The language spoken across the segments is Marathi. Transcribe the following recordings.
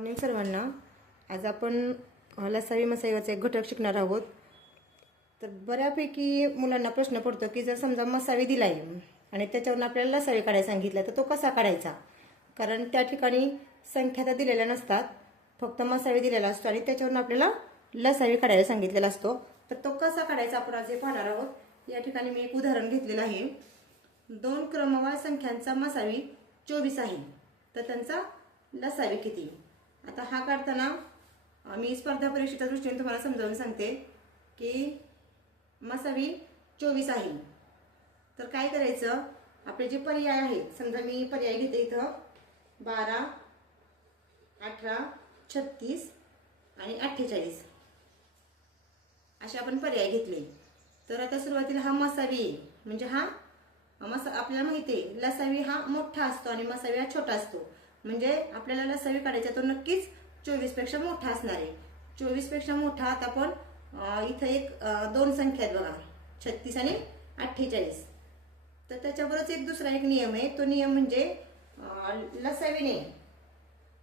मॉर्निंग सर्वांना. आज आपण लसावी मसावीचा एक घटक शिकणार आहोत. तर बऱ्यापैकी मुलांना प्रश्न पडतो की जर समजा मसावी दिलाय आणि त्याच्यावरून आपल्याला लसावी काढायला सांगितलं तर तो कसा काढायचा. कारण त्या ठिकाणी संख्या तर दिलेल्या नसतात, फक्त मसावी दिलेला असतो आणि त्याच्यावरून आपल्याला लसावी काढायला सांगितलेला असतो. तर तो कसा काढायचा आपण आज हे पाहणार आहोत. या ठिकाणी मी एक उदाहरण घेतलेलं आहे. 2 क्रमवार संख्यांचा मसावी 24 आहे, तर त्यांचा लसावी किती. आता हा काढताना मी स्पर्धा परीक्षेच्या दृष्टीने तुम्हाला समजावून सांगते की मसावी 24 आहे. तर काय करायचं, आपले जे पर्याय आहेत, समजा मी पर्याय घेते इथं 12, 18, 36 आणि 48 असे आपण पर्याय घेतले. तर आता सुरुवातीला हा मसावी आहे, म्हणजे हा आपल्याला माहिती आहे लसावी हा मोठा असतो आणि मसावी हा छोटा असतो. म्हणजे आपल्याला लसावी काढायचा तो नक्कीच 24 पेक्षा मोठा असणार आहे. 24 पेक्षा मोठा. आता आपण इथं एक 2 संख्या आहेत बघा, 36 आणि 48. तर त्याच्यावरच एक दुसरा एक नियम आहे. तो नियम म्हणजे लसावीने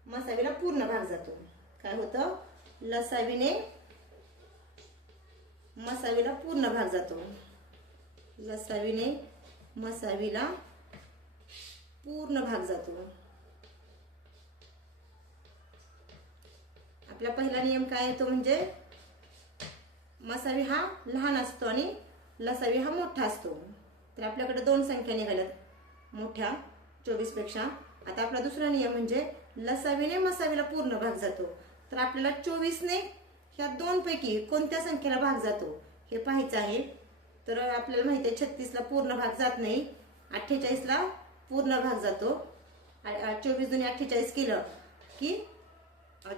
मसावीला पूर्ण भाग जातो. काय होतं, लसावीने मसावीला पूर्ण भाग जातो. लसावीने मसावीला पूर्ण भाग जातो. आपला पहिला नियम काय आहे, तो म्हणजे मसावी हा लहान असतो आणि लसावी हा मोठा असतो. तर आपल्याकडे 2 संख्या निघाल्यात मोठ्या 24 पेक्षा. आता आपला दुसरा नियम म्हणजे लसावीने मसावीला पूर्ण भाग जातो. तर आपल्याला 24 ने ह्या 2 पैकी कोणत्या संख्येला भाग जातो हे पाहायचं आहे. तर आपल्याला माहिती आहे 36 ला पूर्ण भाग जात नाही, 48 ला पूर्ण भाग जातो. 24 दुने 48 केलं की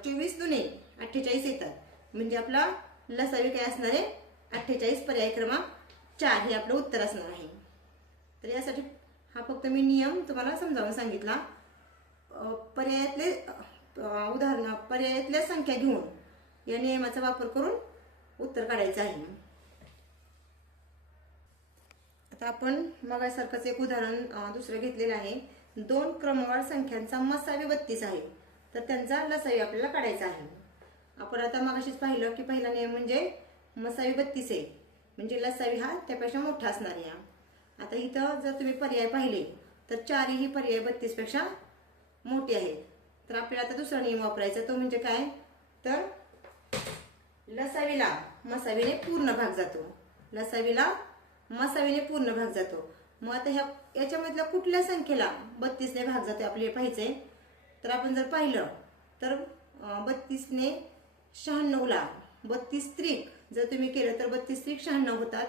24 दुने 48 येतात. म्हणजे आपला लसावी काय असणार आहे, 48. पर्याय क्रमांक 4 हे आपलं उत्तर असणार आहे. तर यासाठी हा फक्त मी नियम तुम्हाला समजावून सांगितला. पर्यायातले उदाहरण, पर्यायातल्या संख्या घेऊन या नियमाचा वापर करून उत्तर काढायचं आहे. आता आपण मगासारखंच एक उदाहरण दुसरं घेतलेलं आहे. 2 क्रमवार संख्यांचा मसावी 32 आहे, तर त्यांचा लसावी आपल्याला काढायचा आहे. आपण आता मगाशीच पाहिलं की पहिला नियम म्हणजे मसावी 32 आहे, म्हणजे लसावी हा त्यापेक्षा मोठा असणार आहे. आता इथं जर तुम्ही पर्याय पाहिले तर 4ही पर्याय 32 पेक्षा मोठे आहेत. तर आपल्याला आता दुसरा नियम वापरायचा, तो म्हणजे काय, तर लसावीला मसावीने पूर्ण भाग जातो. लसावीला मसावीने पूर्ण भाग जातो. मग आता याच्यामधल्या कुठल्या संख्येला 32 ने भाग जातो आपल्याला पाहिजे. तर आपण जर पाहिलं तर 32 ने 96 ला 32 त्रिक जर तुम्ही केलं तर 32 त्रिक 96 होतात.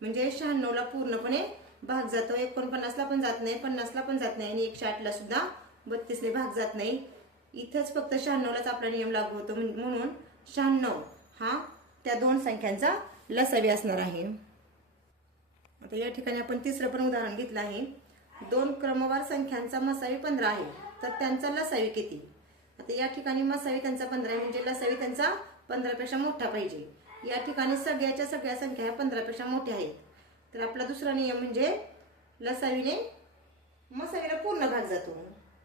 म्हणजे 96 ला पूर्णपणे भाग जातो. 49 ला पण जात नाही, 50 ला पण जात नाही आणि 108 ला सुद्धा 32 ने भाग जात नाही. इथंच फक्त 96 लाच आपला नियम लागू होतो. म्हणून 96 हा त्या 2 संख्यांचा लसावी असणार आहे. आता या ठिकाणी आपण तिसरं पण उदाहरण घेतलं आहे. 2 क्रमवार संख्यांचा मसावी 15 आहे, तर त्यांचा लसावी किती. आता या ठिकाणी मसावी त्यांचा 15 आहे, म्हणजे लसावी त्यांचा 15 पेक्षा मोठा पाहिजे. या ठिकाणी सगळ्या संख्या 15 पेक्षा मोठ्या आहेत. तर आपला दुसरा नियम म्हणजे लसावीने मसावीला पूर्ण भाग जातो.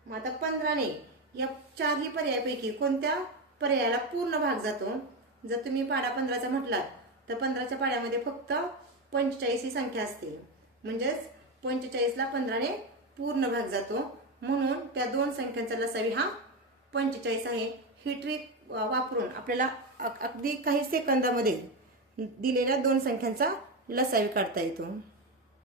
मग आता 15 ने या 4ही पर्यायापैकी कोणत्या पर्यायाला पूर्ण भाग जातो. जर तुम्ही पाडा 15चा म्हटलात तर 15च्या पाड्यामध्ये फक्त 45 ही संख्या असते. म्हणजेच 45 ला 15 ने पूर्ण भाग जातो. म्हणून त्या 2 संख्यांचा लसावी हा 45 आहे. ही ट्रिक वापरून आपल्याला अगदी काही सेकंदामध्ये दिलेल्या 2 संख्यांचा लसावी काढता येतो.